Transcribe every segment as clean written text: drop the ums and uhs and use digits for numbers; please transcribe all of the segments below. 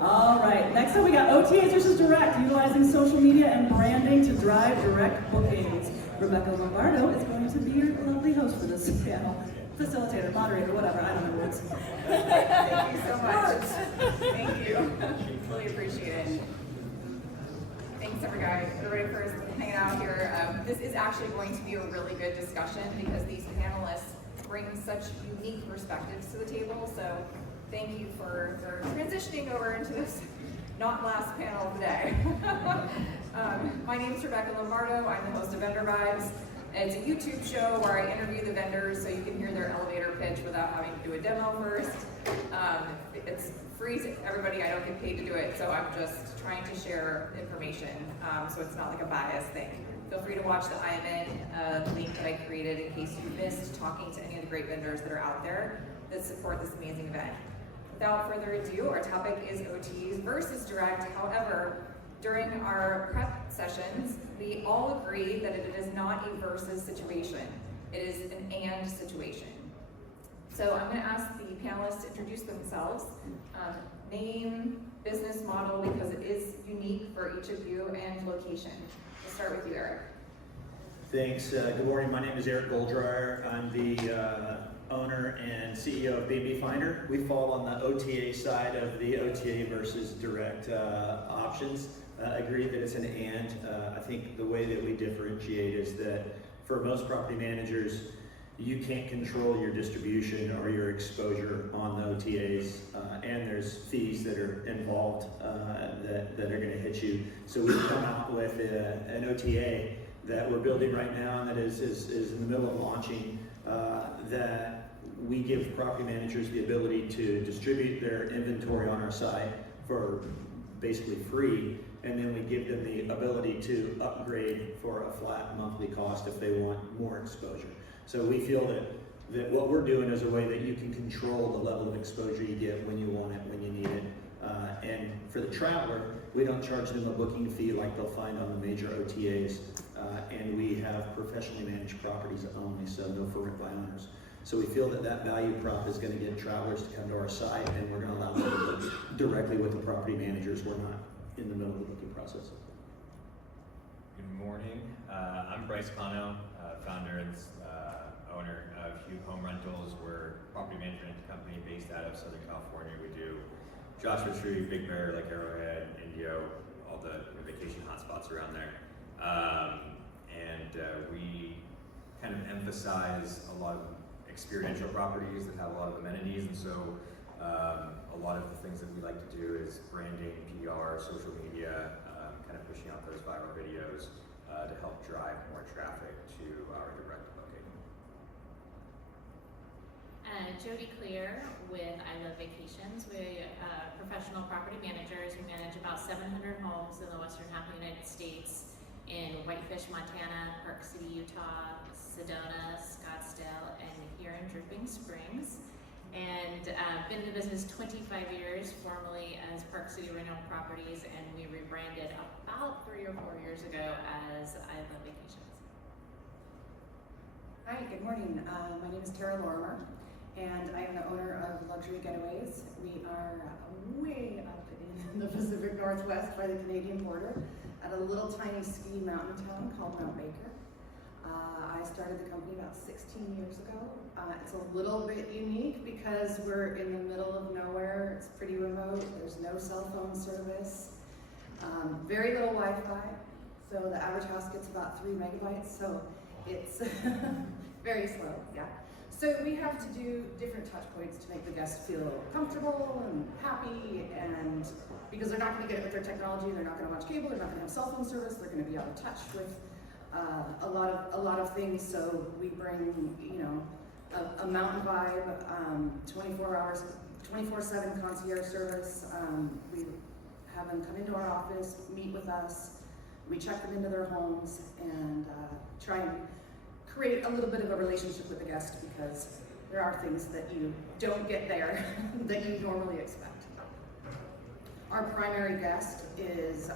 All right, next up we got OTAs versus direct, utilizing social media and branding to drive direct bookings. Rebecca Lombardo is going to be your lovely host for this panel. Facilitator, moderator, whatever, I don't know words. Thank you so much. Thank you. Really appreciate it. Thanks everybody for hanging out here. This is actually going to be a really good discussion because these panelists bring such unique perspectives to the table. So thank you for transitioning over into this not last panel of the day. My name is Rebecca Lombardo. I'm the host of Vendor Vibes. It's a YouTube show where I interview the vendors so you can hear their elevator pitch without having to do a demo first. It's free to everybody. I don't get paid to do it, so I'm just trying to share information, so it's not like a biased thing. Feel free to watch the IMN link that I created in case you missed talking to any of the great vendors that are out there that support this amazing event. Without further ado, our topic is OTs versus direct. However, during our prep sessions, we all agree that it is not a versus situation. It is an and situation. So I'm going to ask the panelists to introduce themselves, name, business model, because it is unique for each of you, and location. We'll start with you, Eric. Thanks. Good morning. My name is Eric Goldreyer. I'm the owner and CEO of B&B Finder. We fall on the OTA side of the OTA versus direct options. Agree that it's an and. I think the way that we differentiate is that for most property managers, you can't control your distribution or your exposure on the OTAs, and there's fees that are involved that are going to hit you. So we've come out with an OTA that we're building right now and that is in the middle of launching, that we give property managers the ability to distribute their inventory on our site for basically free, and then we give them the ability to upgrade for a flat monthly cost if they want more exposure. So we feel that what we're doing is a way that you can control the level of exposure you get when you want it, when you need it. And for the traveler, we don't charge them a booking fee like they'll find on the major OTAs. And we have professionally managed properties only, so no for rent by owners. So we feel that that value prop is going to get travelers to come to our site, and we're going to allow them to book directly with the property managers. We're not in the middle of the booking process. Good morning. I'm Bryce Cano, founder and owner of Hugh Home Rentals. We're a property management company based out of Southern California. We do Joshua Tree, Big Bear, Lake Arrowhead, Indio, all the vacation hotspots around there. We kind of emphasize a lot of experiential properties that have a lot of amenities, and so a lot of the things that we like to do is branding, PR, social media, kind of pushing out those viral videos to help drive more traffic to our direct booking. Jody Clear with I Love Vacations. We're professional property managers. We manage about 700 homes in the western half of the United States, in Whitefish, Montana, Park City, Utah, Sedona, Scottsdale, and here in Dripping Springs. And been in the business 25 years, formerly as Park City Rental Properties, and we rebranded about 3 or 4 years ago as I Love Vacations. Hi, good morning. My name is Tara Lorimer, and I am the owner of Luxury Getaways. We are way up in the Pacific Northwest by the Canadian border at a little tiny ski mountain town called Mount Baker. I started the company about 16 years ago. It's a little bit unique because we're in the middle of nowhere. It's pretty remote. There's no cell phone service. Very little Wi-Fi. So the average house gets about 3 megabytes. So it's very slow, yeah. So we have to do different touch points to make the guests feel comfortable and happy, and because they're not going to get it with their technology, they're not going to watch cable, they're not going to have cell phone service, they're going to be out of touch with a lot of things. So we bring, a mountain vibe, 24 hours, 24/7 concierge service. We have them come into our office, meet with us, we check them into their homes, and try and create a little bit of a relationship with the guest, because there are things that you don't get there that you normally expect. Our primary guest is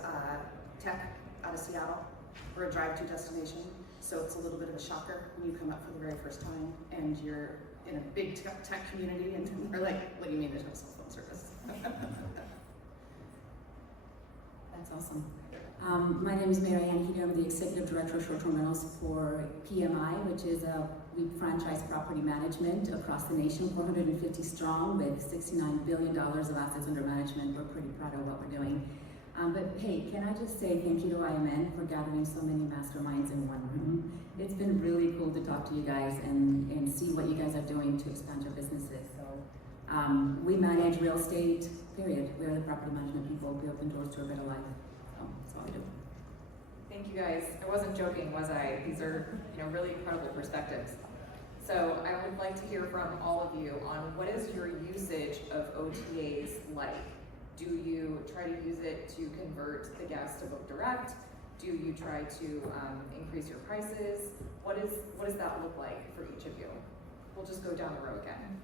tech out of Seattle. We're a drive-to destination, so it's a little bit of a shocker when you come up for the very first time and you're in a big tech community and we're like, what do you mean there's no cell phone service? That's awesome. My name is Mary Ann Heater. I'm the Executive Director of Short-Term Rentals for PMI, which is we franchise property management across the nation, 450 strong with $69 billion of assets under management. We're pretty proud of what we're doing. But hey, can I just say thank you to IMN for gathering so many masterminds in one room. It's been really cool to talk to you guys and see what you guys are doing to expand your businesses. So we manage real estate, period. We're the property management people. We open doors to a better life. So that's all we do. Thank you guys. I wasn't joking, was I? These are really incredible perspectives. So I would like to hear from all of you on what is your usage of OTAs like? Do you try to use it to convert the guests to book direct? Do you try to increase your prices? What does that look like for each of you? We'll just go down the row again.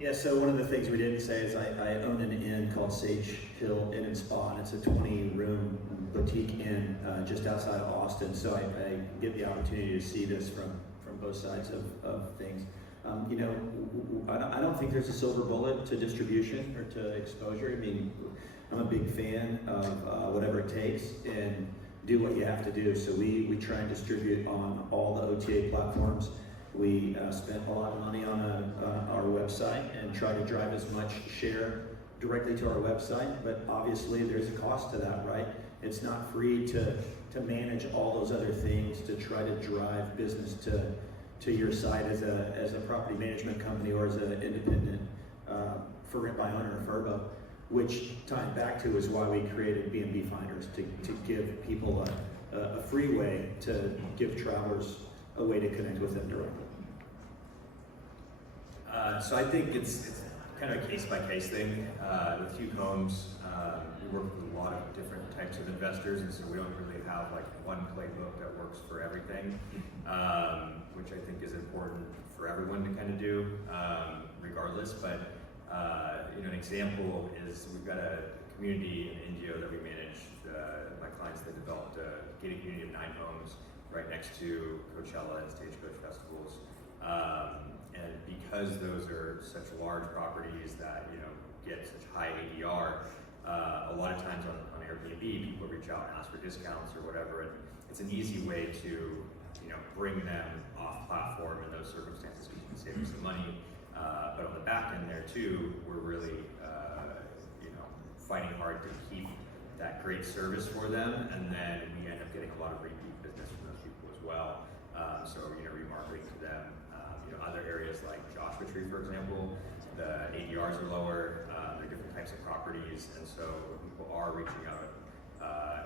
Yeah, so one of the things we didn't say is I own an inn called Sage Hill Inn and Spa, and it's a 20-room boutique inn just outside of Austin. So I get the opportunity to see this from both sides of things. I don't think there's a silver bullet to distribution or to exposure. I mean, I'm a big fan of whatever it takes and do what you have to do. So we try and distribute on all the OTA platforms. We spent a lot of money on our website and try to drive as much share directly to our website, but obviously there's a cost to that, right? It's not free to manage all those other things, to try to drive business to your site as a property management company or as an independent for rent by owner, FRBO, which tying back to is why we created B&B Finders, to give people a free way to give travelers a way to connect with them directly. So I think it's kind of a case-by-case thing. With Hugh Combs, we work with a lot of different types of investors, and so we don't really have like one playbook that works for everything, which I think is important for everyone to kind of do, regardless. But an example is we've got a community in Indio that we manage. My clients, they developed a gated community of 9 homes right next to Coachella and Stagecoach festivals. And because those are such large properties that get such high ADR, a lot of times on Airbnb, people reach out and ask for discounts or whatever, and it's an easy way to bring them off platform in those circumstances because you can save them some money. But on the back end there too, we're really fighting hard to keep that great service for them, and then we end up getting a lot of repeat business from those people as well. So remarketing to them. Other areas like Joshua Tree, for example, the ADRs are lower. There are different types of properties, and so when people are reaching out,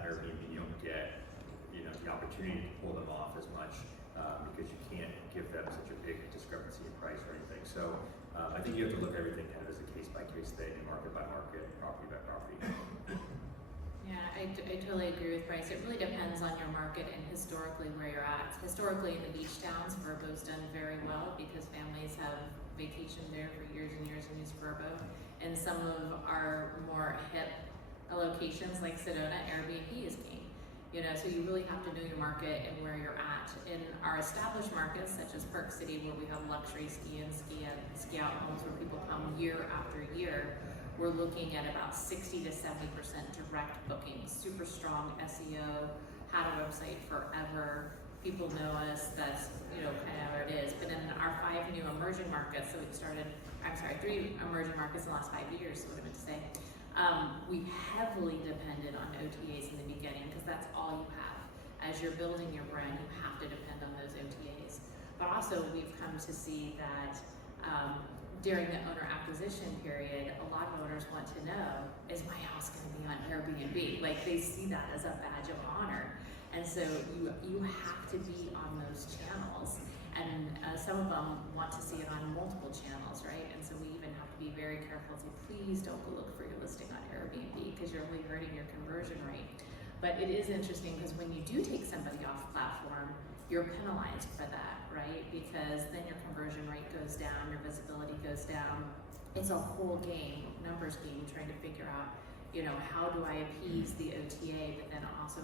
Airbnb, you don't get the opportunity to pull them off as much because you can't give them such a big discrepancy in price or anything. So I think you have to look at everything kind of as a case-by-case thing, and market by market, property by property. Yeah, I totally agree with Bryce. It really depends on your market and historically where you're at. Historically in the beach towns, Vrbo's done very well because families have vacationed there for years and years and used Vrbo. And some of our more hip locations like Sedona, Airbnb is king. So you really have to know your market and where you're at. In our established markets, such as Park City, where we have luxury ski in, ski out homes where people come year after year, we're looking at about 60 to 70% direct bookings, super strong SEO, had a website forever, people know us, that's kind of how it is. But in our 5 new emerging markets, so we started, 3 emerging markets in the last 5 years, so what I meant to say, we heavily depended on OTAs in the beginning because that's all you have. As you're building your brand, you have to depend on those OTAs. But also we've come to see that during the owner acquisition period, a lot of owners want to know, is my house going to be on Airbnb? Like they see that as a badge of honor. And so you have to be on those channels. And some of them want to see it on multiple channels, right? And so we even have to be very careful and say, please don't go look for your listing on Airbnb because you're only hurting your conversion rate. But it is interesting because when you do take somebody off platform, you're penalized for that, right? Because then your conversion rate goes down, your visibility goes down. It's a whole game, numbers game, trying to figure out, how do I appease the OTA, but then also,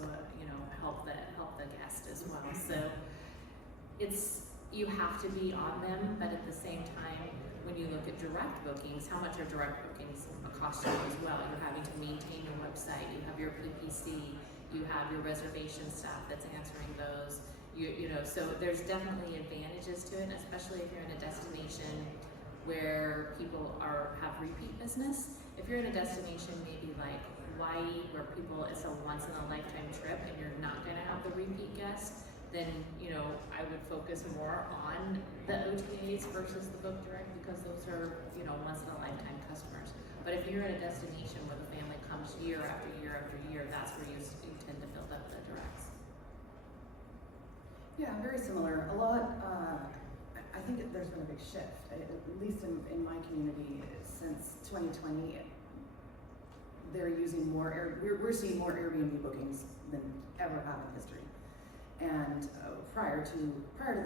help the guest as well. So you have to be on them, but at the same time, when you look at direct bookings, how much are direct bookings cost you as well? You're having to maintain your website, you have your PPC, you have your reservation staff that's answering those. You know, so there's definitely advantages to it, especially if you're in a destination where people have repeat business. If you're in a destination maybe like Hawaii, where it's a once in a lifetime trip and you're not gonna have the repeat guests, then, you know, I would focus more on the OTAs versus the book direct, because those are, you know, once in a lifetime customers. But if you're in a destination where the family comes year after year after year, that's where you tend to build up the directs. Yeah, very similar. A lot, I think that there's been a big shift, at least in my community, since 2020. They're using we're seeing more Airbnb bookings than ever have in history. And prior to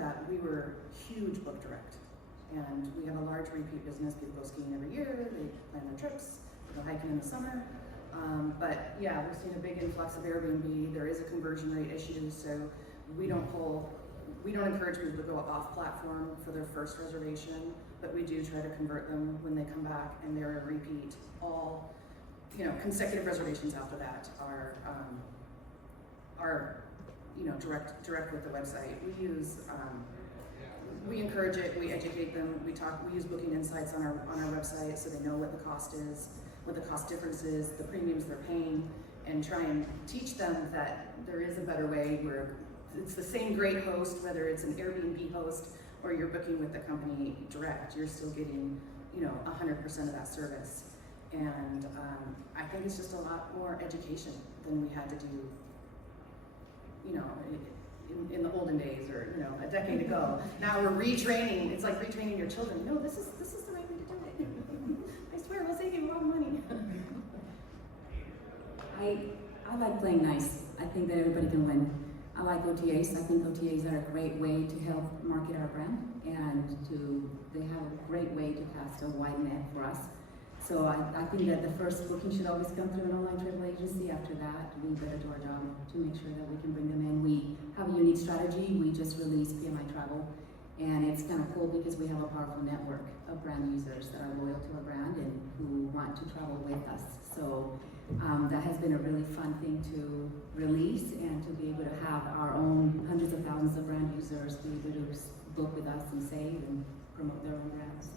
that, we were huge book direct. And we have a large repeat business. People go skiing every year, they plan their trips, they go hiking in the summer. But yeah, we've seen a big influx of Airbnb. There is a conversion rate issue, so we don't encourage people to go off platform for their first reservation, but we do try to convert them when they come back and they're a repeat. All, you know, consecutive reservations after that are you know, direct with the website. We encourage it, we educate them, we use booking insights on our website so they know what the cost is, what the cost difference is, the premiums they're paying, and try and teach them that there is a better way where it's the same great host, whether it's an Airbnb host or you're booking with the company direct, you're still getting, you know, 100% of that service. And I think it's just a lot more education than we had to do, you know, in the olden days, or, you know, a decade ago. Now we're retraining. It's like retraining your children. No, this is the right way to do it. I swear, we'll save you a lot of money. I like playing nice. I think that everybody can win. I like OTAs. I think OTAs are a great way to help market our brand, and they have a great way to cast a wide net for us. So I think that the first booking should always come through an online travel agency. After that, we better do our job to make sure that we can bring them in. We have a unique strategy. We just released PMI Travel, and it's kind of cool because we have a powerful network of brand users that are loyal to our brand and who want to travel with us. So that has been a really fun thing to release, and to be able to have our own hundreds of thousands of brand users be able to book with us and save and promote their own brands.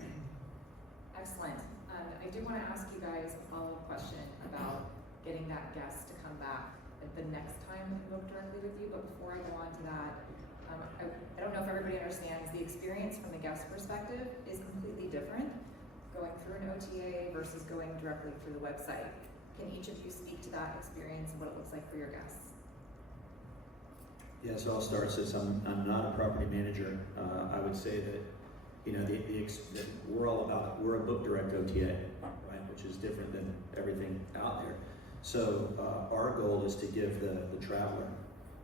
Excellent. I do want to ask you guys a follow-up question about getting that guest to come back the next time they book directly with you. But before I go on to that, I don't know if everybody understands, the experience from the guest perspective is completely different going through an OTA versus going directly through the website. Can each of you speak to that experience and what it looks like for your guests? Yeah, so I'll start. Since I'm not a property manager, I would say that, you know, we're a book direct OTA, right, which is different than everything out there. So our goal is to give the traveler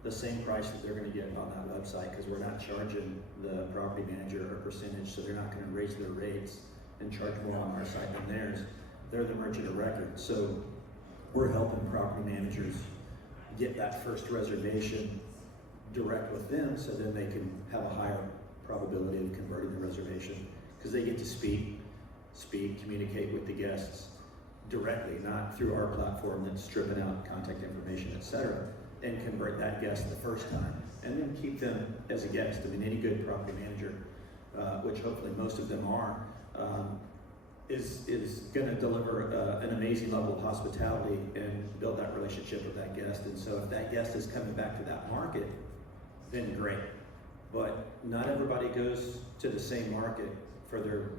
the same price that they're going to get on that website, because we're not charging the property manager a percentage, so they're not going to raise their rates and charge more on our site than theirs. They're the merchant of record. So we're helping property managers get that first reservation direct with them, so then they can have a higher probability of converting the reservation, because they get to speak, communicate with the guests directly, not through our platform that's stripping out contact information, etc., and convert that guest the first time, and then keep them as a guest. I mean, any good property manager, which hopefully most of them are, is going to deliver an amazing level of hospitality and build that relationship with that guest. And so if that guest is coming back to that market, then great. But not everybody goes to the same market for their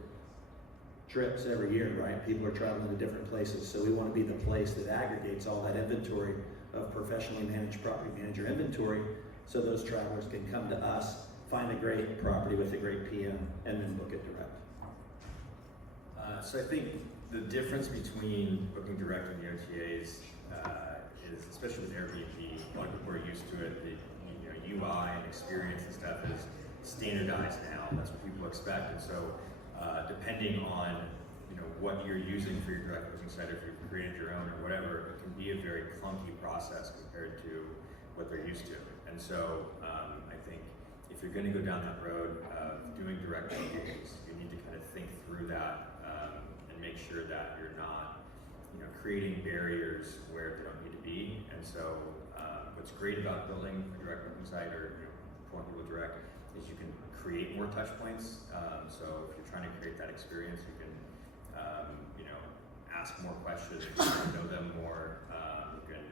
trips every year, right? People are traveling to different places, so we want to be the place that aggregates all that inventory of professionally managed property manager inventory, so those travelers can come to us, find a great property with a great PM, and then book it direct. So I think the difference between booking direct and the OTAs is, especially with Airbnb, a lot of people are used to it. The UI and experience and stuff is standardized now. That's what people expect. And so depending on what you're using for your direct booking site, if you've created your own or whatever, it can be a very clunky process compared to what they're used to. And so I think if if you're going to go down that road of doing direct bookings, you need to kind of think through that and make sure that you're not, creating barriers where they don't need to be. And so, what's great about building a direct booking site or pulling people direct is you can create more touch points. So if you're trying to create that experience, you can, ask more questions, you can know them more, you can,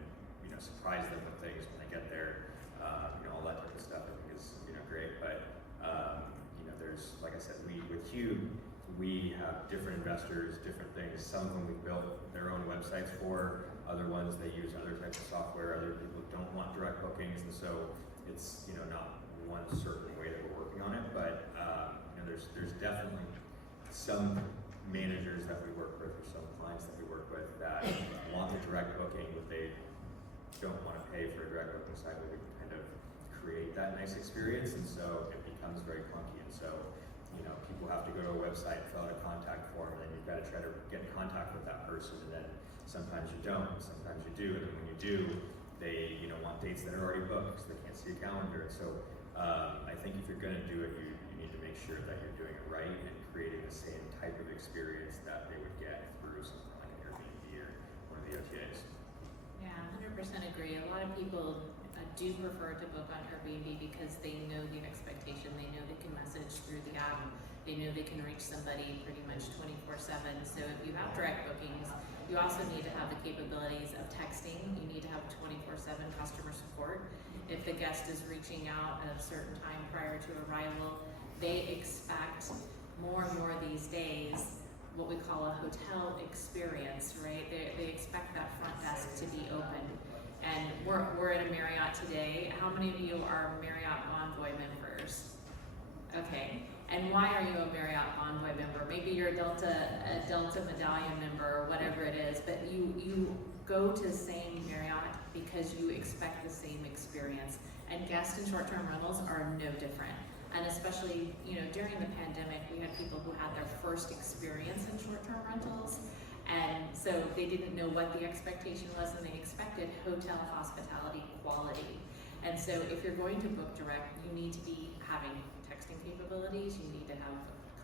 surprise them with things when they get there. All that type of stuff I think is, great. But, there's, like I said, with Cube, we have different investors, different things. Some of them we built their own websites for, other ones they use other types of software, other people don't want direct bookings, and so it's, not one certain way that we're working on it, but there's definitely some managers that we work with, or some clients that we work with that want the direct booking, but they don't want to pay for a direct booking site where we can kind of create that nice experience, and so it becomes very clunky. And so, people have to go to a website, fill out a contact form, and then you've got to try to get in contact with that person, and then sometimes you don't, and sometimes you do, and then when you do, they want dates that are already booked because they can't see a calendar. And so I think if you're going to do it, you need to make sure that you're doing it right and creating the same type of experience that they would get through something like an Airbnb or one of the OTAs. Yeah, 100% agree. A lot of people do prefer to book on Airbnb because they know the expectation. They know they can message through the app. They know they can reach somebody pretty much 24/7. So if you have direct bookings, you also need to have the capabilities of texting. You need to have 24/7 customer support. If the guest is reaching out at a certain time prior to arrival, they expect more and more these days what we call a hotel experience, right? They expect that front desk to be open. And we're at a Marriott today. How many of you are Marriott Envoy members? Okay. And why are you a Marriott Envoy member? Maybe you're a Delta Medallion member or whatever it is, but you go to the same Marriott because you expect the same experience. And guest and short-term rentals are no different. And especially, during the pandemic, we had people who had their first experience in short-term rentals. And so they didn't know what the expectation was, and they expected hotel hospitality quality. And so if you're going to book direct, you need to be having texting capabilities, you need to have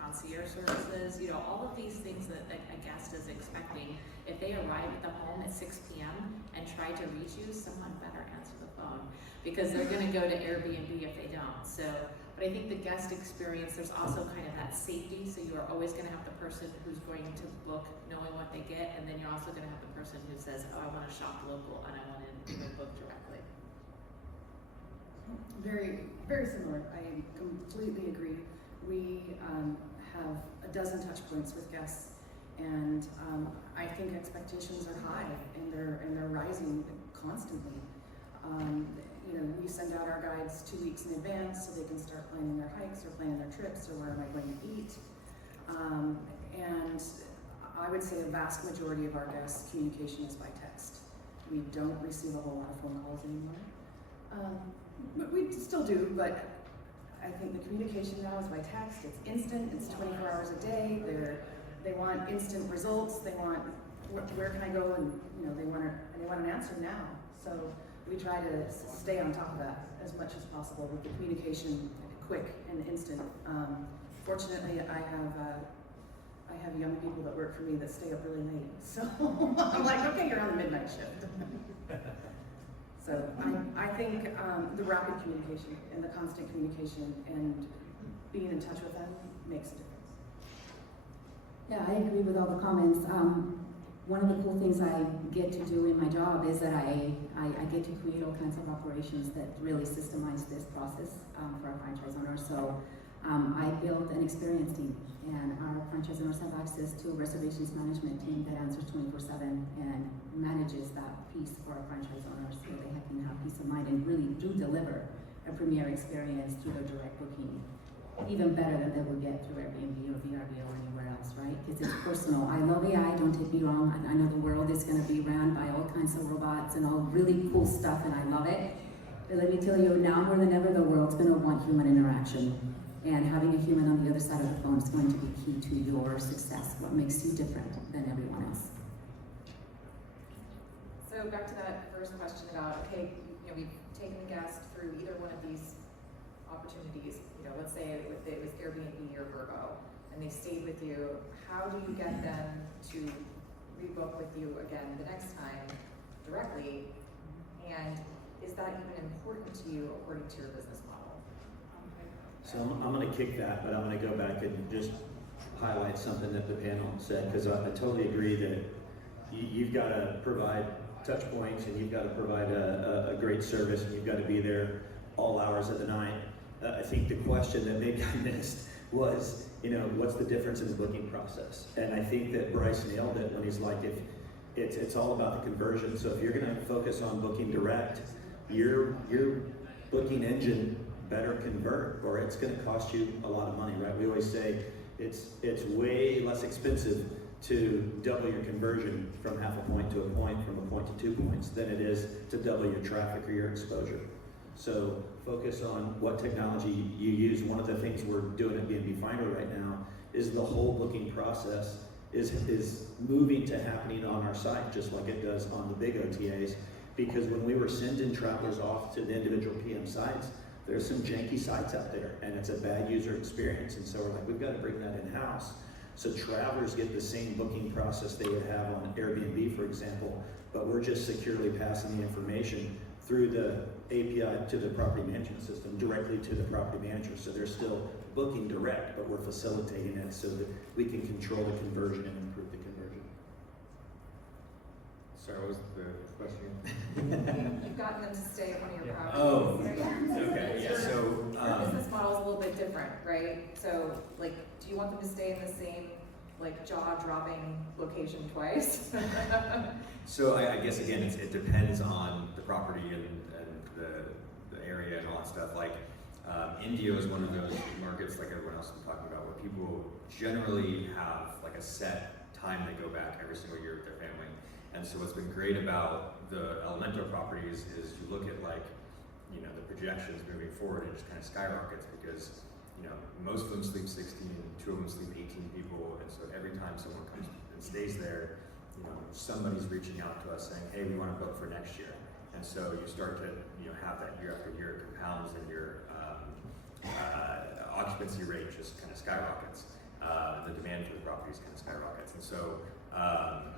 concierge services, all of these things that a guest is expecting. If they arrive at the home at 6 p.m. and try to reach you, someone better answer the phone, because they're gonna go to Airbnb if they don't. So, but I think the guest experience, there's also kind of that safety, so you are always gonna have the person who's going to book knowing what they get, and then you're also gonna have the person who says, oh, I wanna shop local and I wanna book directly. Very, very similar. I completely agree. We have a dozen touch points with guests, and I think expectations are high, and they're rising constantly. We send out our guides 2 weeks in advance so they can start planning their hikes or planning their trips or where am I going to eat. And I would say a vast majority of our guests' communication is by text. We don't receive a whole lot of phone calls anymore. But we still do, but I think the communication now is by text. It's instant, it's 24 hours a day. They want instant results. They want, where can I go? And they want an answer now. So we try to stay on top of that as much as possible with the communication quick and instant. Fortunately, I have young people that work for me that stay up really late. So I'm like, okay, you're on the midnight shift. So I think the rapid communication and the constant communication and being in touch with them makes a difference. Yeah, I agree with all the comments. One of the cool things I get to do in my job is that I get to create all kinds of operations that really systemize this process for our franchise owners. So I built an experience team, and our franchise owners have access to a reservations management team that answers 24/7 and manages that piece for our franchise owners so they can have peace of mind and really do deliver a premier experience through their direct booking, even better than they would get through Airbnb or VRBO or anywhere else, right? Because it's personal. I love AI, don't take me wrong. I know the world is going to be ran by all kinds of robots and all really cool stuff, and I love it. But let me tell you, now more than ever, the world's going to want human interaction. And having a human on the other side of the phone is going to be key to your success. What makes you different than everyone else? So back to that first question about, okay, we've taken the guest through either one of these opportunities, you know, let's say it was Airbnb or Vrbo, and they stayed with you, how do you get them to rebook with you again the next time directly? And is that even important to you according to your business model? So I'm going to kick that, but I'm going to go back and just highlight something that the panel said, because I totally agree that you've got to provide touch points and you've got to provide a great service and you've got to be there all hours of the night. I think the question that maybe I missed was, you know, what's the difference in the booking process? And I think that Bryce nailed it when he's like, if it's all about the conversion. So if you're going to focus on booking direct, your booking engine better convert, or it's going to cost you a lot of money, right? We always say it's way less expensive to double your conversion from half a point to a point, from a point to 2 points, than it is to double your traffic or your exposure. So focus on what technology you use. One of the things we're doing at B&B Finder right now is the whole booking process is moving to happening on our site, just like it does on the big OTAs. Because when we were sending travelers off to the individual PM sites, there's some janky sites out there and it's a bad user experience. And so we're like, we've got to bring that in-house. So travelers get the same booking process they would have on Airbnb, for example, but we're just securely passing the information through the API to the property management system directly to the property manager. So they're still booking direct, but we're facilitating it so that we can control the conversion and improve the conversion. Sorry, what was the question? You've gotten them to stay at one of your properties. Oh, right? okay, yeah, Your so, business model is a little bit different, right? So, like, do you want them to stay in the same, like, jaw-dropping location twice? So I guess again, it depends on the property and the area and all that stuff. Like India is one of those markets, like everyone else is talking about, where people generally have like a set time they go back every single year with their family. And so what's been great about the Elemento properties is you look at like, you know, the projections moving forward, it just kind of skyrockets because, you know, most of them sleep 16, 2 of them sleep 18 people, and so every time someone comes and stays there, you know, somebody's reaching out to us saying, hey, we want to book for next year. And so you start to, you know, have that year after year, it compounds, and your occupancy rate just kind of skyrockets. The demand for the properties kind of skyrockets. And so,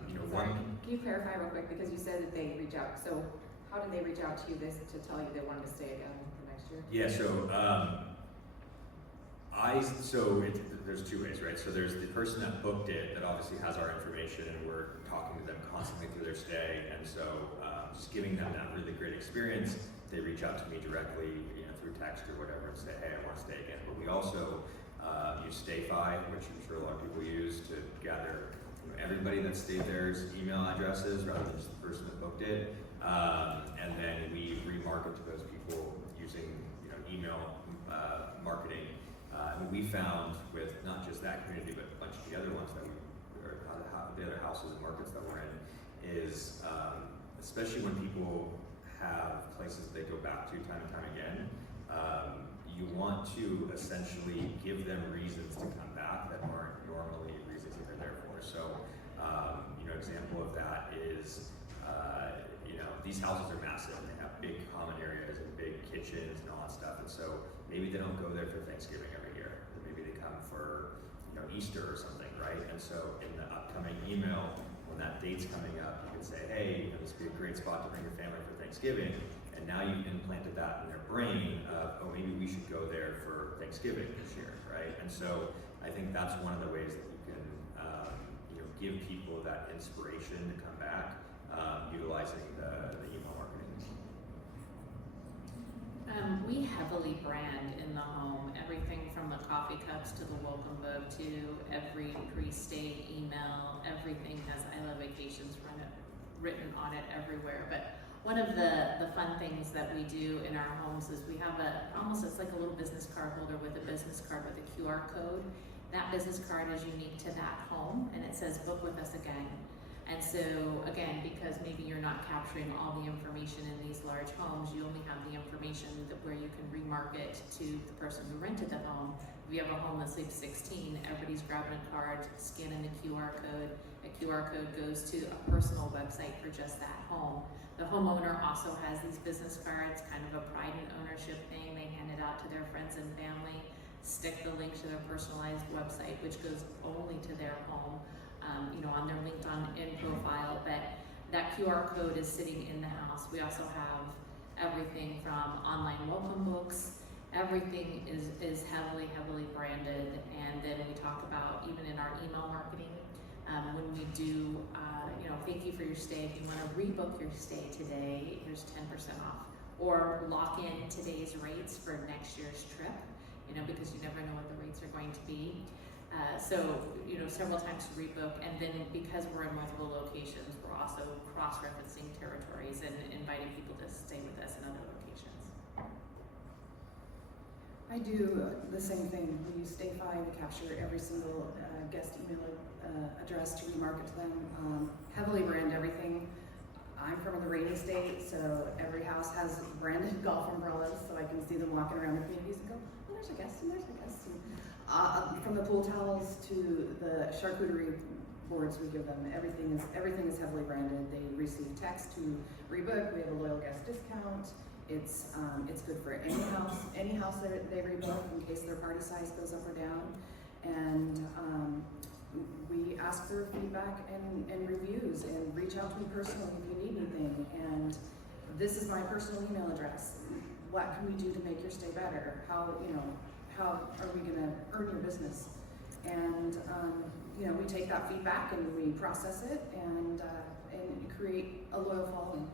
you know, Sorry, can you clarify real quick, because you said that they reach out. So how did they reach out to you to tell you they wanted to stay again for next year? Yeah, so there's 2 ways, right? So there's the person that booked it that obviously has our information, and we're talking to them constantly through their stay, and so just giving them that really great experience. They reach out to me directly, you know, through text or whatever, and say, hey, I want to stay again. But we also use StayFi, which I'm sure a lot of people use to gather, you know, everybody that stayed there's email addresses rather than just the person that booked it, and then we remarket to those people using, you know, email marketing. And we found with not just that community, but a bunch of the other ones that the other houses and markets that we're in, is especially when people have places they go back to time and time again, you want to essentially give them reasons to come back that aren't normally reasons that they're there for. So, you know, example of that is, you know, these houses are massive and they have big common areas and big kitchens and all that stuff. And so maybe they don't go there for Thanksgiving every year. Maybe they come for, you know, Easter or something, right? And so in the upcoming email, when that date's coming up, you can say, hey, this would be a great spot to bring your family for Thanksgiving. And now you've implanted that in their brain of, oh, maybe we should go there for Thanksgiving this year, right? And so I think that's one of the ways that you can, you know, give people that inspiration to come back, utilizing the email marketing. We heavily brand in the home, everything from the coffee cups to the welcome book to every pre-stay email, everything has I Love Vacations written on it everywhere. But one of the fun things that we do in our homes is we have it's like a little business card holder with a business card with a QR code. That business card is unique to that home, and it says book with us again. And so again, because maybe you're not capturing all the information in these large homes, you only have the information where you can remarket to the person who rented the home. If you have a home that sleeps 16, everybody's grabbing a card, scanning the QR code, it QR code goes to a personal website for just that home. The homeowner also has these business cards, kind of a pride and ownership thing. They hand it out to their friends and family, stick the link to their personalized website, which goes only to their home, on their LinkedIn profile. But that QR code is sitting in the house. We also have everything from online welcome books. Everything is heavily branded. And then we talk about, even in our email marketing, when we do, thank you for your stay. If you want to rebook your stay today, here's 10% off. Or lock in today's rates for next year's trip, because you never know what the rates are going to be. Several times to rebook. And then because we're in multiple locations, we're also cross-referencing territories and inviting people to stay with us in other locations. I do the same thing. We use Stay5 to capture every single guest email address to remarket to them. Heavily brand everything. I'm from the rainy state, so every house has branded golf umbrellas, so I can see them walking around the communities and go, oh, there's a guest, and there's a guest. From the pool towels to the charcuterie boards we give them, everything is heavily branded. They receive text to rebook. We have a loyal guest discount. It's good for any house that they rebook in case their party size goes up or down. And we ask for feedback and reviews, and reach out to me personally if you need anything. And this is my personal email address. What can we do to make your stay better? How are we going to earn your business? And we take that feedback and we process it and create a loyal following.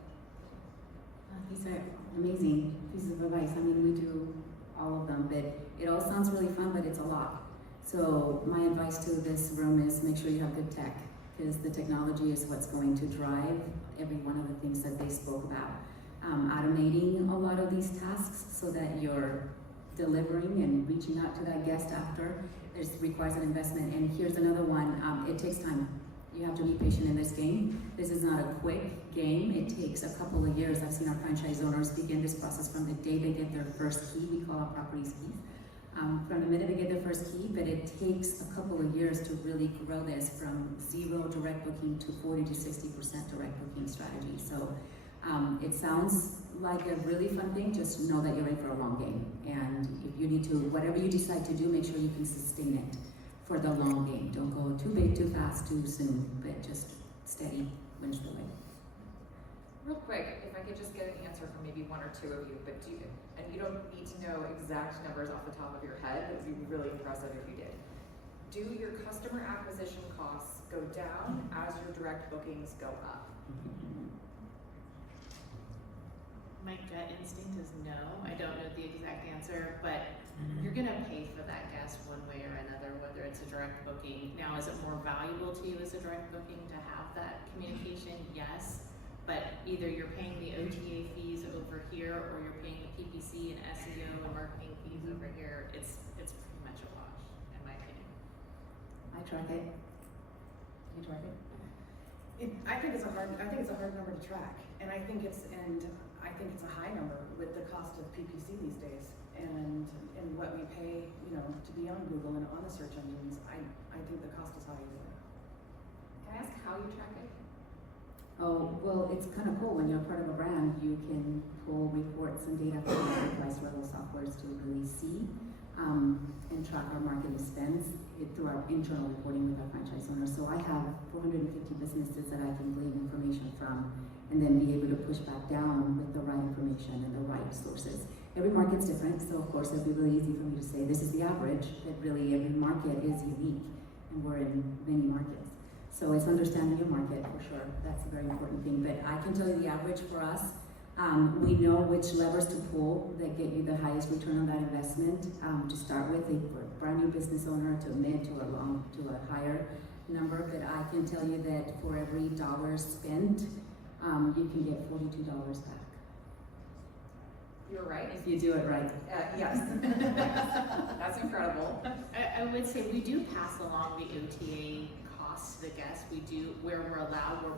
These are amazing pieces of advice. We do all of them, but it all sounds really fun, but it's a lot. So my advice to this room is make sure you have good tech, because the technology is what's going to drive every one of the things that they spoke about. Automating a lot of these tasks so that you're delivering and reaching out to that guest after, requires an investment. And here's another one, it takes time. You have to be patient in this game. This is not a quick game. It takes a couple of years. I've seen our franchise owners begin this process from the day they get their first key. We call our properties keys. From the minute they get their first key, but it takes a couple of years to really grow this from 0 direct booking to 40 to 60% direct booking strategy. So it sounds like a really fun thing. Just know that you're in for a long game. And if you need to, whatever you decide to do, make sure you can sustain it for the long game. Don't go too big, too fast, too soon, but just steady wins the way. Real quick, if I could just get an answer from maybe one or two of you, but and you don't need to know exact numbers off the top of your head, it would be really impressive if you did. Do your customer acquisition costs go down as your direct bookings go up? My gut instinct is no. I don't know the exact answer, but you're gonna pay for that guest one way or another, whether it's a direct booking. Now, is it more valuable to you as a direct booking to have that communication? Yes, but either you're paying the OTA fees over here, or you're paying the PPC and SEO and marketing fees over here. It's pretty much a wash, in my opinion. I track it. You track it? I think it's a hard number to track, and I think it's a high number with the cost of PPC these days, and what we pay, to be on Google and on the search engines. I think the cost is high. Can I ask how you track it? Oh, well, it's kind of cool. When you're part of a brand, you can pull reports and data from enterprise level softwares to really see and track our marketing spends through our internal reporting with our franchise owners. So I have 450 businesses that I can glean information from, and then be able to push back down with the right information and the right sources. Every market's different, so of course it'd be really easy for me to say this is the average, but really every market is unique, and we're in many markets. So it's understanding your market for sure. That's a very important thing. But I can tell you the average for us. We know which levers to pull that get you the highest return on that investment. To start with, a brand new business owner, to mid, to a higher number. But I can tell you that for every dollar spent, you can get $42 back. You're right. If you do it right. Yes. That's incredible. I would say we do pass along the OTA costs to the guests. We do, where we're allowed, where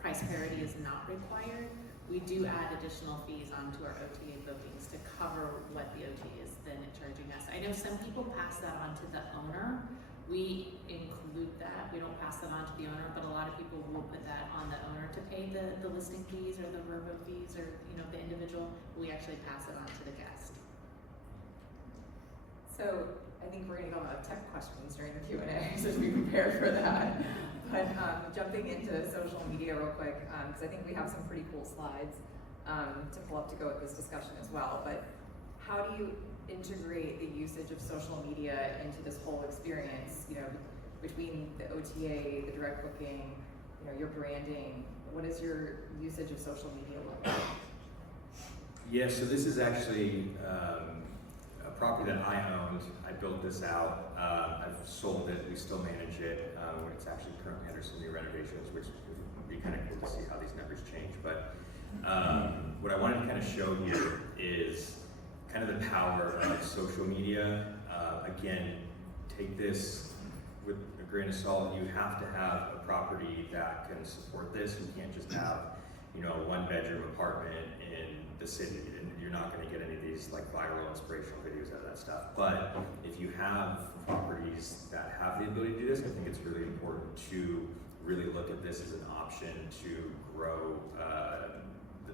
price parity is not required, we do add additional fees onto our OTA bookings to cover what the OTA is then charging us. I know some people pass that on to the owner, We include that, we don't pass that on to the owner, but a lot of people will put that on the owner to pay the listing fees or the verbo fees or, you know, the individual. We actually pass it on to the guest. So I think we're gonna go on tech questions during the Q&A, so just be prepared for that. But jumping into social media real quick, because I think we have some pretty cool slides to pull up to go with this discussion as well. But how do you integrate the usage of social media into this whole experience, you know, between the OTA, the direct booking, you know, your branding? What is your usage of social media look like? Yeah, so this is actually a property that I owned. I built this out. I've sold it. We still manage it. It's actually currently under some new renovations, which would be kind of cool to see how these numbers change. But what I wanted to kind of show here is kind of the power of social media. Again, take this with a grain of salt. You have to have a property that can support this. You can't just have, you know, a one-bedroom apartment in the city, and you're not going to get any of these like viral inspirational videos out of that stuff. But if you have properties that have the ability to do this, I think it's really important to really look at this as an option to grow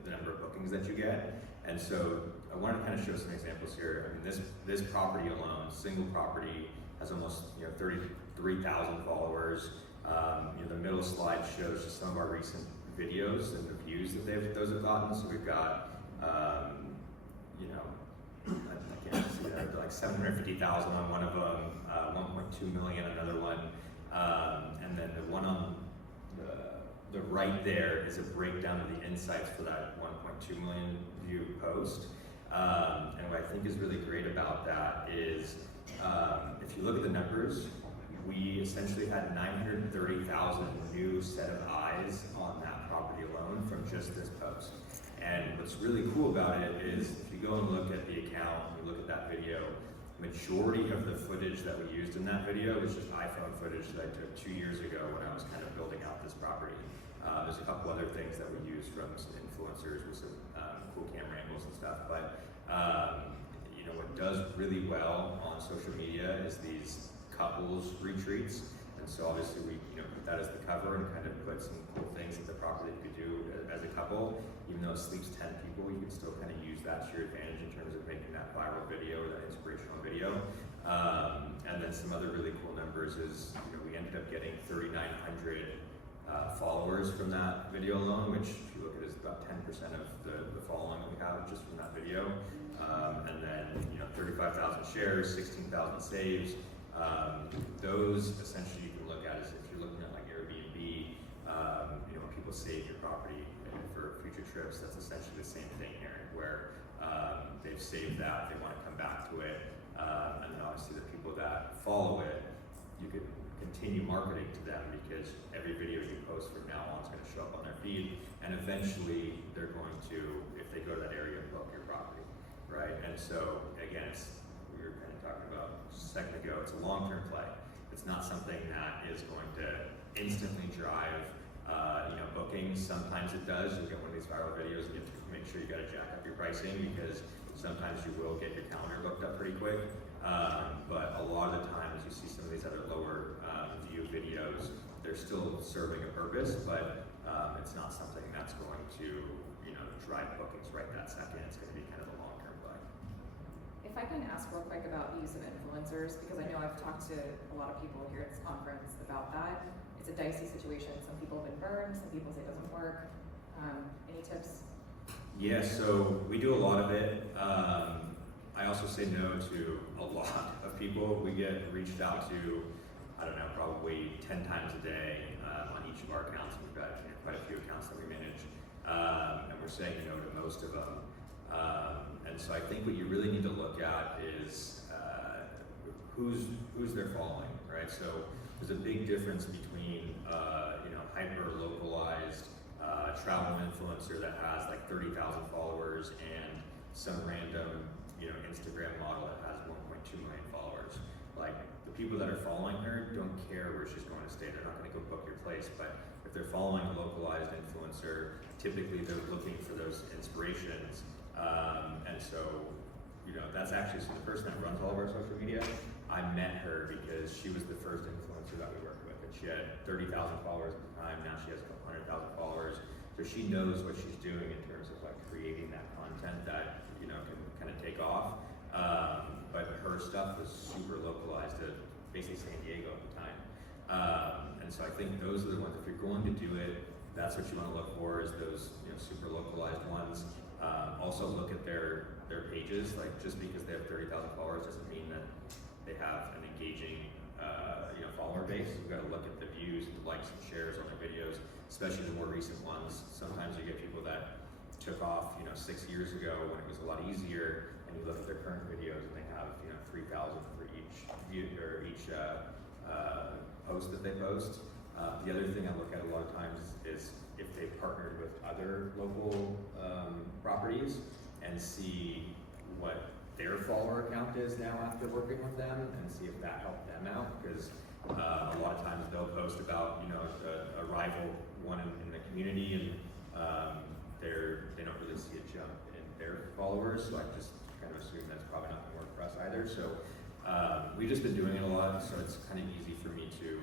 the number of bookings that you get. And so I wanted to kind of show some examples here. I mean, this property alone, single property, has almost 33,000 followers. The middle slide shows just some of our recent videos and the views that those have gotten. So we've got, I can't see that, like 750,000 on one of them, 1.2 million another one, and then the one on the right there is a breakdown of the insights for that 1.2 million view post. And what I think is really great about that is, if you look at the numbers, we essentially had 930,000 new set of eyes on that property alone from just this post. And what's really cool about it is if you go and look at the account and you look at that video, majority of the footage that we used in that video was just iPhone footage that I took 2 years ago when I was kind of building out this property. There's a couple other things that we used from some influencers with some cool camera angles and stuff, but what does really well on social media is these couples retreats. And so obviously we put that as the cover and kind of put some cool things at the property you could do as a couple. Even though it sleeps 10 people, you can still kind of use that to your advantage in terms of making that viral video or that inspirational video. And then some other really cool numbers is, we ended up getting 3,900 followers from that video alone, which if you look at it is about 10% of the following that we have just from that video. And then 35,000 shares, 16,000 saves. Those essentially you can look at as if you're looking at like Airbnb, when people save your property for future trips, that's essentially the same thing here, where they've saved that, they want to come back to it, and then obviously the people that follow it, you can continue marketing to them because every video you post from now on is going to show up on their feed, and eventually they're going to, if they go to that area, book your property, right? And so again, we were kind of talking about just a second ago, it's a long-term play. It's not something that is going to instantly drive bookings. Sometimes it does. You'll get one of these viral videos and you have to make sure you got to jack up your pricing because sometimes you will get your calendar booked up pretty quick. But a lot of the times you see some of these other lower view videos, they're still serving a purpose, but it's not something that's going to drive bookings right that second. It's going to be kind of a long-term play. If I can ask real quick about use of influencers, because I know I've talked to a lot of people here at this conference about that. It's a dicey situation. Some people have been burned, some people say it doesn't work. Any tips? Yeah, so we do a lot of it. I also say no to a lot of people. We get reached out to, I don't know, probably 10 times a day on each of our accounts. We've got quite a few accounts that we manage, and we're saying no to most of them. And so I think what you really need to look at is who's they're following, right? So there's a big difference between hyper localized travel influencer that has like 30,000 followers and some random Instagram model that has 1.2 million followers. Like the people that are following her don't care where she's going to stay. They're not going to go book your place. But if they're following a localized influencer, typically they're looking for those inspirations. And so that's actually the person that runs all of our social media. I met her because she was the first influencer that we worked with, and she had 30,000 followers at the time. Now she has a couple 100,000 followers, so she knows what she's doing in terms of like creating that content that can kind of take off. But her stuff was super localized to basically San Diego at the time, and so I think those are the ones. If you're going to do it, that's what you want to look for, is those super localized ones. Also look at their pages. Like, just because they have 30,000 followers doesn't mean that they have an engaging follower base. You've got to look at the views and likes and shares on their videos, especially the more recent ones. Sometimes you get people that took off 6 years ago when it was a lot easier, and you look at their current videos and they have 3,000 for each view or each post that they post. The other thing I look at a lot of times is if they partnered with other local properties, and see what their follower count is now after working with them, and see if that helped them out. Because a lot of times they'll post about a rival one in the community, and they don't really see a jump in their followers. So I just kind of assume that's probably not going to work for us either. So we've just been doing it a lot, so it's kind of easy for me to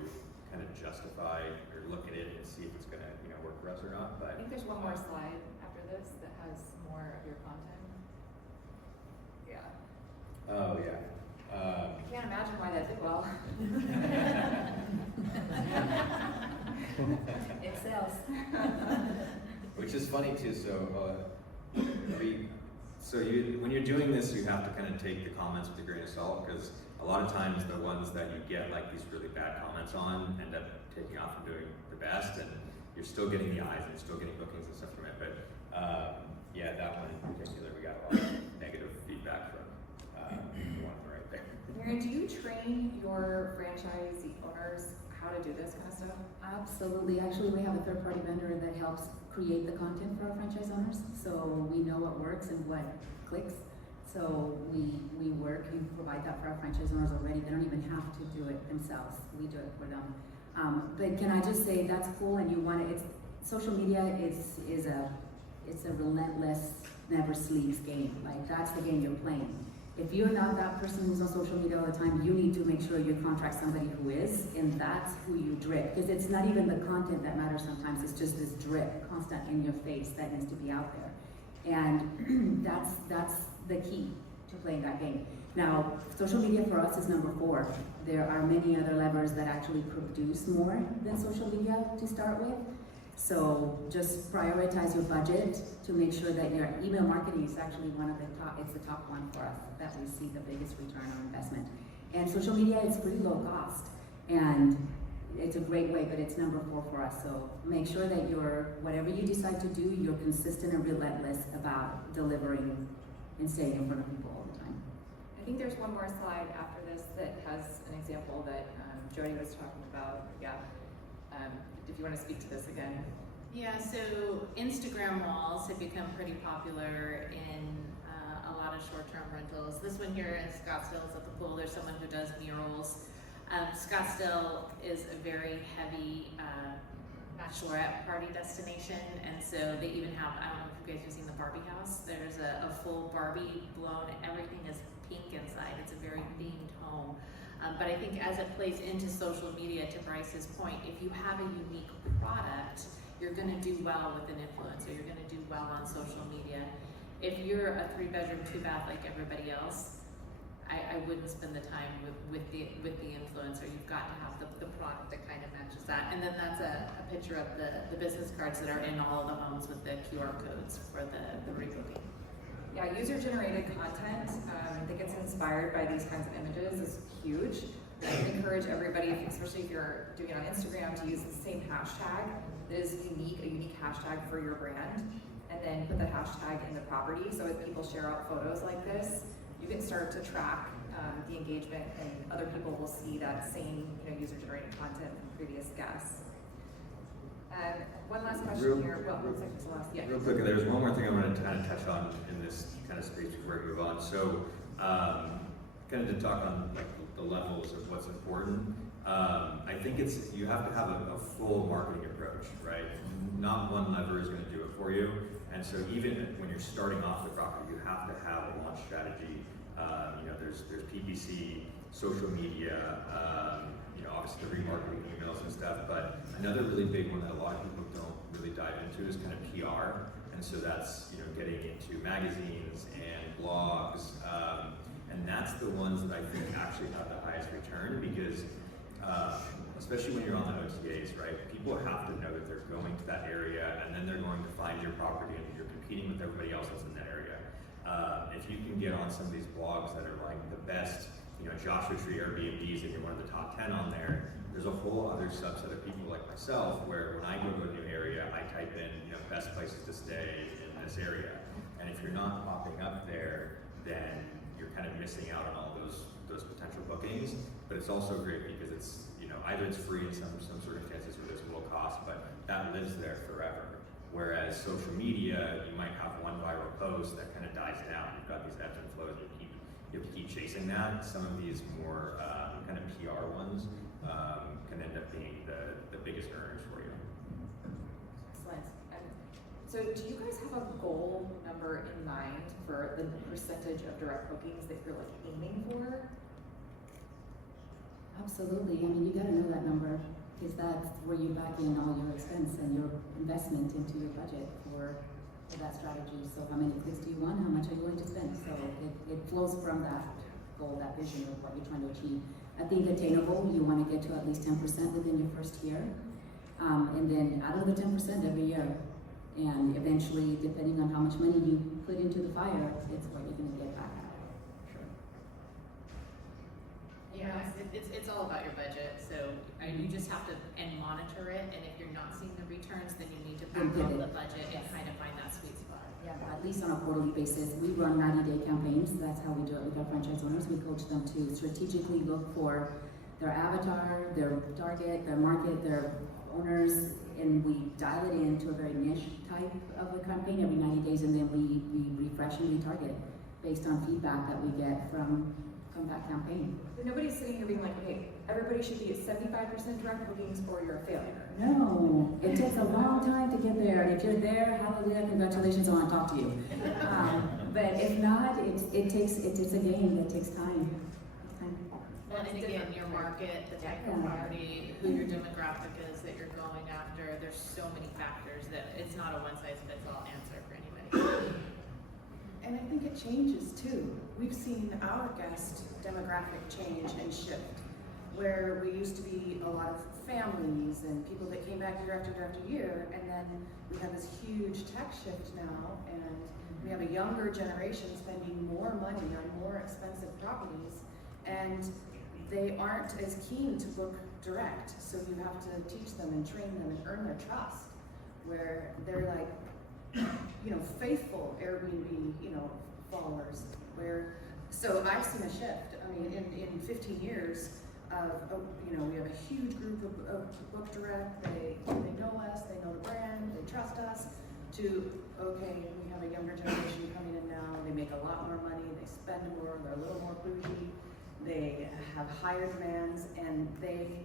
kind of justify or look at it and see if it's going to work for us or not. But I think there's one more slide after this that has more of your content. Yeah. Oh yeah. I can't imagine why that did well. It sells. Which is funny too. So when you're doing this, you have to kind of take the comments with a grain of salt, because a lot of times the ones that you get like these really bad comments on end up taking off and doing the best, and you're still getting the eyes and you're still getting bookings and stuff from it. But yeah, that one in particular, we got a lot of negative feedback from the one right there. Mary, do you train your franchisee owners how to do this kind of stuff? Absolutely. Actually, we have a third-party vendor that helps create the content for our franchise owners, so we know what works and what clicks. So we provide that for our franchise owners already. They don't even have to do it themselves. We do it for them. But can I just say, that's cool, and you want to, social media is a relentless, never sleeps game. Like, that's the game you're playing. If you're not that person who's on social media all the time, you need to make sure you contract somebody who is, and that's who you drip. Because it's not even the content that matters sometimes, it's just this drip, constant in your face, that needs to be out there. And that's the key to playing that game. Now, social media for us is number 4. There are many other levers that actually produce more than social media to start with. So just prioritize your budget to make sure that your email marketing is actually one of the top, it's the top one for us, that we see the biggest return on investment. And social media is pretty low cost, and it's a great way, but it's number 4 for us. So make sure that whatever you decide to do, you're consistent and relentless about delivering and staying in front of people all the time. I think there's one more slide after this that has an example that Jody was talking about. Yeah. If you want to speak to this again. Yeah, so Instagram walls have become pretty popular in a lot of short-term rentals. This one here in Scottsdale is at the pool. There's someone who does murals. Scottsdale is a very heavy bachelorette party destination, and so they even have, I don't know if you guys have seen the Barbie house. There's a full Barbie blown, everything is pink inside. It's a very themed home. But I think as it plays into social media, to Bryce's point, if you have a unique product, you're gonna do well with an influencer, you're gonna do well on social media. If you're a 3-bedroom, 2-bath like everybody else, I wouldn't spend the time with the influencer. You've got to have the product that kind of matches that. And then that's a picture of the business cards that are in all of the homes with the QR codes for the rebooking. Yeah, user-generated content that gets inspired by these kinds of images is huge. I would encourage everybody, especially if you're doing it on Instagram, to use the same hashtag that is unique, a unique hashtag for your brand, and then put the hashtag in the property. So as people share out photos like this, you can start to track the engagement, and other people will see that same user-generated content from previous guests. One last question here. Well, looks like it's the last. Yeah. Real quick, there's one more thing I wanted to kind of touch on in this kind of space before we move on. So, kind of to talk on like the levels of what's important. I think you have to have a full marketing approach, right? Not one lever is going to do it for you. And so even when you're starting off the property, you have to have a launch strategy. There's PPC, social media, obviously the remarketing emails and stuff, but another really big one that a lot of people don't really dive into is kind of PR. And so that's, getting into magazines and blogs, and that's the ones that I think actually have the highest return because, especially when you're on the OTAs, right? People have to know that they're going to that area and then they're going to find your property and you're competing with everybody else that's in that area. If you can get on some of these blogs that are like the best, Joshua Tree Airbnbs and you're one of the top 10 on there, there's a whole other subset of people like myself where when I go to a new area, I type in, best places to stay in this area. And if you're not popping up there, then you're kind of missing out on all those potential bookings. But it's also great because it's, either it's free in some circumstances or there's low cost, but that lives there forever. Whereas social media, you might have one viral post that kind of dies down. You've got these ebbs and flows, and you have to keep chasing that. Some of these more kind of PR ones can end up being the biggest earners for you. Excellent. So do you guys have a goal number in mind for the percentage of direct bookings that you're like aiming for? Absolutely. I mean, you got to know that number because that's where you back in all your expense and your investment into your budget for that strategy. So how many clicks do you want? How much are you willing to spend? So it flows from that goal, that vision of what you're trying to achieve. I think attainable, you want to get to at least 10% within your first year. And then out of the 10% every year. And eventually, depending on how much money you put into the fire, it's what you're going to get back out. Yeah, it's all about your budget, so you just have to monitor it, and if you're not seeing the returns, then you need to back off the budget and kind of find that sweet spot. Yeah, at least on a quarterly basis. We run 90-day campaigns. That's how we do it with our franchise owners. We coach them to strategically look for their avatar, their target, their market, their owners, and we dial it into a very niche type of a campaign every 90 days, and then we refresh and retarget based on feedback that we get from that campaign. But nobody's sitting here being like, okay, everybody should be at 75% direct bookings or you're a failure. No, it takes a long time to get there, and if you're there, hallelujah, congratulations, I want to talk to you. But if not, it takes a game that takes time. Well, and again, your market, the type of property, who your demographic is that you're going after, there's so many factors that it's not a one-size-fits-all answer for anybody. And I think it changes too. We've seen our guest demographic change and shift, where we used to be a lot of families and people that came back year after year after year, and then we have this huge tech shift now, and we have a younger generation spending more money on more expensive properties, and they aren't as keen to book direct, so you have to teach them and train them and earn their trust, where they're like, faithful Airbnb, followers, so I've seen a shift. I mean, in 15 years we have a huge group of book direct, they know us, they know the brand, they trust us, to, okay, we have a younger generation coming in now, they make a lot more money, they spend more, they're a little more bougie, they have higher demands, and they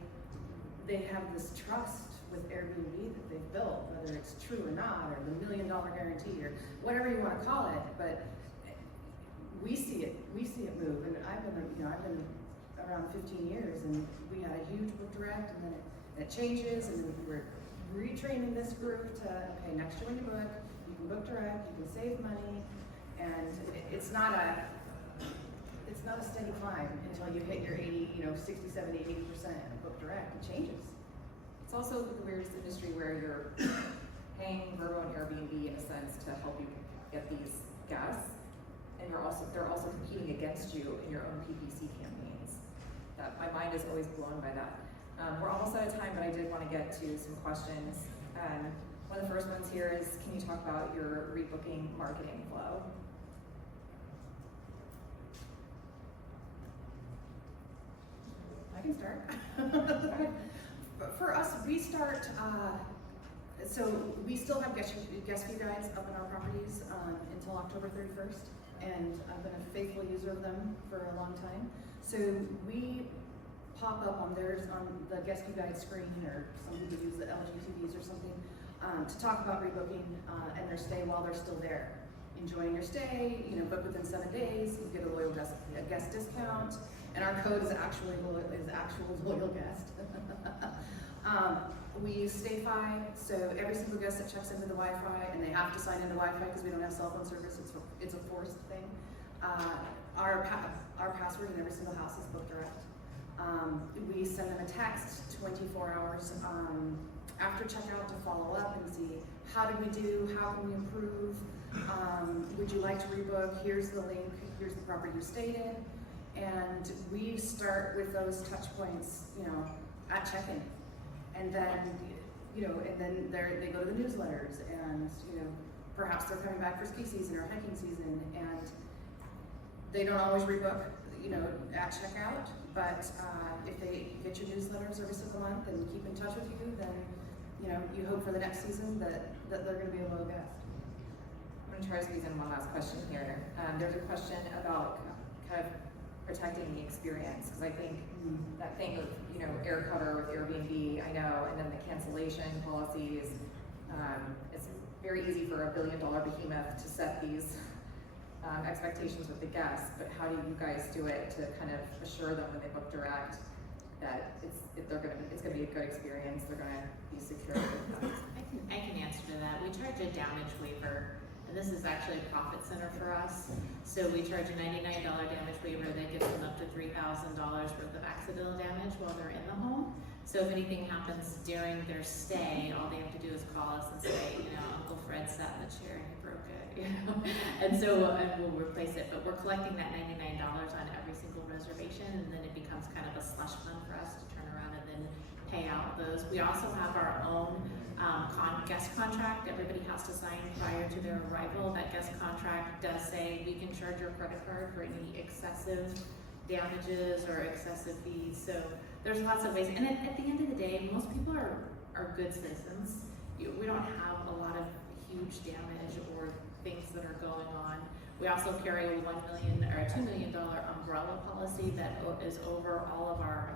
have this trust with Airbnb that they've built, whether it's true or not, or the $1 million guarantee, or whatever you want to call it. But we see it move. And I've been around 15 years, and we had a huge book direct, and then it changes, and we're retraining this group to, okay, next year when you book, you can book direct, you can save money, and it's not a steady climb until you hit your 60, 70, 80% book direct. It changes. It's also the weirdest industry where you're paying Vrbo and Airbnb in a sense to help you get these guests, and they're also competing against you in your own PPC campaigns. That my mind is always blown by that. We're almost out of time, but I did want to get to some questions. One of the first ones here is, can you talk about your rebooking marketing flow? I can start. For us, we start, so we still have guest view guides up in our properties until October 31st, and I've been a faithful user of them for a long time. So we pop up on the guest view guide screen, or some people use the LGTVs or something, to talk about rebooking and their stay while they're still there. Enjoying your stay, book within 7 days, you get a loyal guest discount, and our code is actual loyal guest. We use StayFi, so every single guest that checks into the Wi-Fi, and they have to sign into Wi-Fi because we don't have cell phone service, it's a forced thing. Our password in every single house is book direct. We send them a text 24 hours after checkout to follow up and see how did we do, how can we improve, would you like to rebook, here's the link, here's the property you stayed in, and we start with those touch points, at check-in. And then, they go to the newsletters, and perhaps they're coming back for ski season or hiking season, and they don't always rebook, at checkout. But if they get your newsletters every single month and keep in touch with you, then you hope for the next season that they're going to be a loyal guest. I'm going to try to squeeze in one last question here. There's a question about kind of protecting the experience, because I think that thing of air cover with Airbnb, I know, and then the cancellation policies, it's very easy for a billion-dollar behemoth to set these expectations with the guests, but how do you guys do it to kind of assure them when they book direct that it's going to be a good experience, they're going to be secure? I can answer to that. We charge a damage waiver, and this is actually a profit center for us. So we charge a $99 damage waiver that gives them up to $3,000 worth of accidental damage while they're in the home. So if anything happens during their stay, all they have to do is call us and say, Uncle Fred sat in the chair and he broke it, and we'll replace it. But we're collecting that $99 on every single reservation, and then it becomes kind of a slush fund for us to turn around and then pay out those. We also have our own guest contract. Everybody has to sign prior to their arrival. That guest contract does say we can charge your credit card for any excessive damages or excessive fees. So there's lots of ways. And at the end of the day, most people are good citizens. We don't have a lot of huge damage or things that are going on. We also carry a $1 million or a $2 million umbrella policy that is over all of our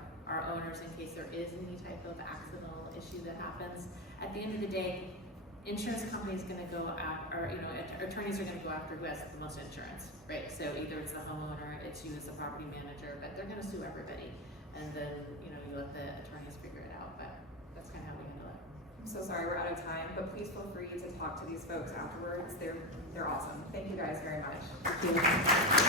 owners in case there is any type of accidental issue that happens. At the end of the day, insurance companies going to go after, attorneys are going to go after who has the most insurance, right? So either it's the homeowner, it's you as the property manager, but they're going to sue everybody. And then, you let the attorneys figure it out, but that's kind of how we handle it. I'm so sorry we're out of time, but please feel free to talk to these folks afterwards. They're awesome. Thank you guys very much. Thank you.